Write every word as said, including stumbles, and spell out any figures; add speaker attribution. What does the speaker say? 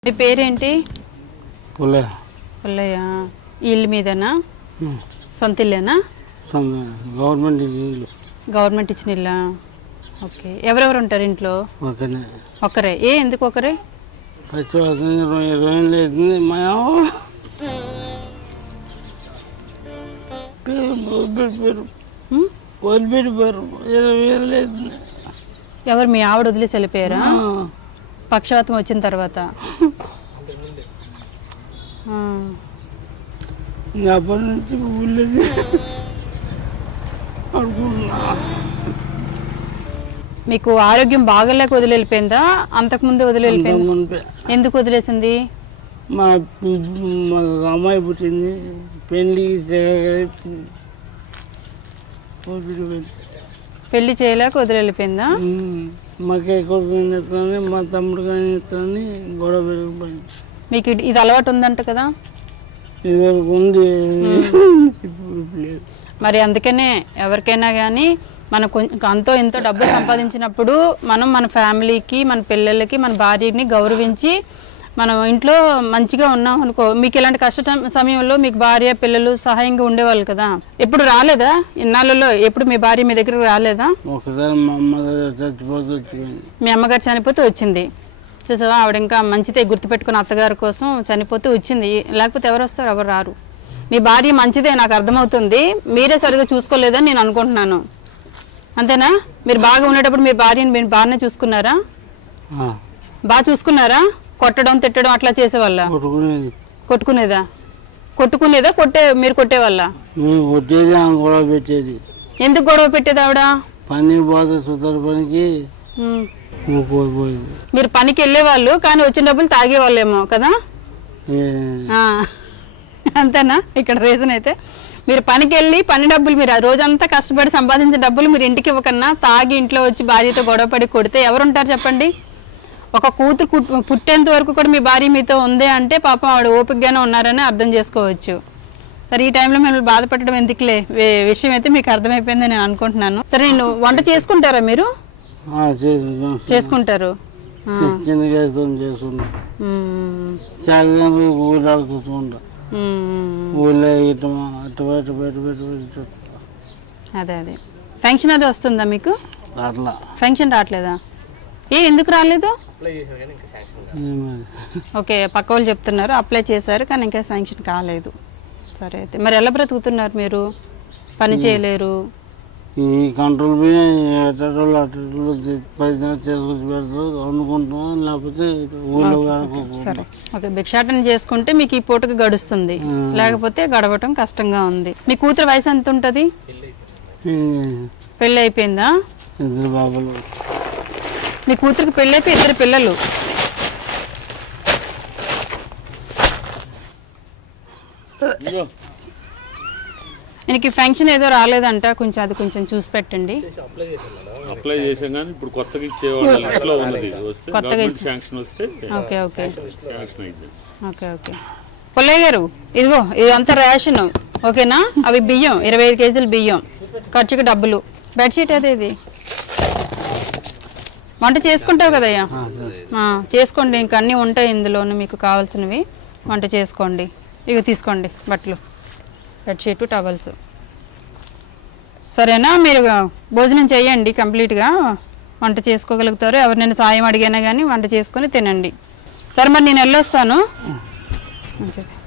Speaker 1: మీ పేరేంటి?
Speaker 2: పుల్లయ్య.
Speaker 1: పుల్లయ్య. ఈ ఇల్లు మీదేనా? సొంత ఇల్లేనా?
Speaker 2: గవర్నమెంట్ ఇల్లు.
Speaker 1: గవర్నమెంట్ ఇచ్చిన ఇల్లా? ఓకే. ఎవరెవరు ఉంటారు ఇంట్లో?
Speaker 2: ఒకనే.
Speaker 1: ఒకరే? ఏ ఎందుకు ఒకరే?
Speaker 2: ఇరవై ఇరవై ఏళ్ళు అవుతుంది. మా పేరు వదిలిపెట్టిపోయారు. ఇరవై ఏళ్ళు అవుతుంది.
Speaker 1: ఎవరు? మీ ఆవిడ వదిలేసి వెళ్ళిపోయారా? పక్షవాతం వచ్చిన తర్వాత?
Speaker 2: అప్పటి నుంచి ఊళ్ళో అనుకుంటున్నా.
Speaker 1: మీకు ఆరోగ్యం బాగలేక వదిలి వెళ్ళిపోయిందా? అంతకుముందు వదిలి వెళ్ళిపోయింది? ఎందుకు వదిలేసింది?
Speaker 2: మా మా అమ్మాయి పుట్టింది. పెళ్ళికి
Speaker 1: పెళ్లి చేయలేక వదిలి వెళ్ళిపోయిందా?
Speaker 2: మాకే కొడుకు ఎత్తాని, మా తమ్ముడు కానీ ఎత్తాని గొడవ పెరిగిపోయింది.
Speaker 1: మీకు ఇది అలవాటు ఉందంట కదా?
Speaker 2: ఇదివరకు ఉంది.
Speaker 1: మరి అందుకనే ఎవరికైనా కానీ మనం కొంచెం అంతో ఎంతో డబ్బు సంపాదించినప్పుడు మనం మన ఫ్యామిలీకి, మన పిల్లలకి, మన భార్యని గౌరవించి మనం ఇంట్లో మంచిగా ఉన్నాం అనుకో. మీకు ఇలాంటి కష్ట సమయంలో మీకు భార్య పిల్లలు సహాయంగా ఉండేవాళ్ళు కదా. ఎప్పుడు రాలేదా ఇన్నాళ్ళలో? ఎప్పుడు మీ భార్య మీ దగ్గరకు రాలేదా?
Speaker 2: ఒకసారి మా అమ్మగారు చచ్చిపోతే వచ్చింది.
Speaker 1: మీ అమ్మగారు చనిపోతే వచ్చింది. చూసావా, ఆవిడ ఇంకా మంచిదే గుర్తుపెట్టుకుని అత్తగారి కోసం చనిపోతే వచ్చింది. లేకపోతే ఎవరు వస్తారు? ఎవరు రారు. మీ భార్య మంచిదే, నాకు అర్థమవుతుంది. మీరే సరిగా చూసుకోలేదని నేను అనుకుంటున్నాను. అంతేనా? మీరు బాగా ఉండేటప్పుడు మీ భార్యని మీరు బాగానే చూసుకున్నారా? బాగా చూసుకున్నారా? కొట్టడం తిట్టడం అట్లా చేసేవాళ్ళ? కొట్టుకునేదా? కొట్టుకునేదా కొట్టే మీరు కొట్టేవాళ్ళ?
Speaker 2: కొట్టేది, గొడవ పెట్టేది.
Speaker 1: ఎందుకు గొడవ పెట్టేది ఆవిడ?
Speaker 2: పని పోతే సుతర పనికి
Speaker 1: మీరు పనికి వెళ్ళేవాళ్ళు కానీ వచ్చిన డబ్బులు తాగేవాళ్ళేమో కదా? అంతేనా ఇక్కడ రీజన్? అయితే మీరు పనికి వెళ్ళి పని డబ్బులు మీరు రోజంతా కష్టపడి సంపాదించిన డబ్బులు మీరు ఇంటికి ఇవ్వకన్నా తాగి ఇంట్లో వచ్చి భార్యతో గొడవపడి కొడితే ఎవరుంటారు చెప్పండి? ఒక కూతురు పుట్టేంత వరకు కూడా మీ భార్య మీతో ఉంది అంటే పాపం ఆవిడ ఓపికగానే ఉన్నారని అర్థం చేసుకోవచ్చు. సరే, ఈ టైంలో మిమ్మల్ని బాధపడడం ఎందుకులే విషయం అయితే మీకు అర్థమైపోయిందని నేను అనుకుంటున్నాను. సరే, నేను వంట చేసుకుంటారా మీరు? చేసుకుంటారు. అదే అదే ఫంక్షన్ అది వస్తుందా మీకు? ఫంక్షన్ రావట్లేదా? ఏ ఎందుకు రాలేదు? ఓకే, పక్క వాళ్ళు చెప్తున్నారు అప్లై చేశారు కానీ ఇంకా శాంక్షన్ కాలేదు. సరే, అయితే మరి ఎలా బ్రతుకుతున్నారు మీరు? పని చేయలేరు.
Speaker 2: ఈ కంట్రోల్ చేసుకొచ్చి పెడతారు అనుకుంటున్నాం. లేకపోతే
Speaker 1: సరే, ఓకే, భిక్షాటన చేసుకుంటే మీకు ఈ పూటకి గడుస్తుంది, లేకపోతే గడవటం కష్టంగా ఉంది. మీ కూతురు వయసు ఎంత ఉంటుంది? పెళ్ళి అయిపోయిందా?
Speaker 2: ఇద్దరు బాబులు.
Speaker 1: మీ కూతురికి పెళ్ళి అయిపోయి ఇద్దరు పిల్లలు. ఈయనకి ఫంక్షన్ ఏదో రాలేదంట, కొంచెం అది కొంచెం చూసి పెట్టండి.
Speaker 3: అప్లై చేసాం కానీ ఇప్పుడు కొత్తగా ఇచ్చేవాళ్ళు ఉన్నది వస్తే
Speaker 1: కొత్తగా
Speaker 3: శాంక్షన్ వస్తే
Speaker 1: ఓకే ఓకే
Speaker 3: శాంక్షన్ అయింది.
Speaker 1: ఓకే ఓకే పుల్లయ్య గారు, ఇదిగో ఇదంతా రేషన్ ఓకేనా? అవి బియ్యం, ఇరవై ఐదు కేజీలు బియ్యం, ఖర్చుకి డబ్బులు, బెడ్షీట్ అదే. ఇది వంట చేసుకుంటావు కదయ్యా? చేసుకోండి, ఇంక అన్నీ ఉంటాయి ఇందులోనే మీకు కావాల్సినవి. వంట చేసుకోండి. ఇక తీసుకోండి బట్టలు, బెడ్షీట్, టవల్స్. సరేనా? మీరు భోజనం చేయండి కంప్లీట్గా. వంట చేసుకోగలుగుతారు. ఎవరినైనా సాయం అడిగినా కానీ వంట చేసుకొని తినండి. సరే, మరి నేను వెళ్ళొస్తాను.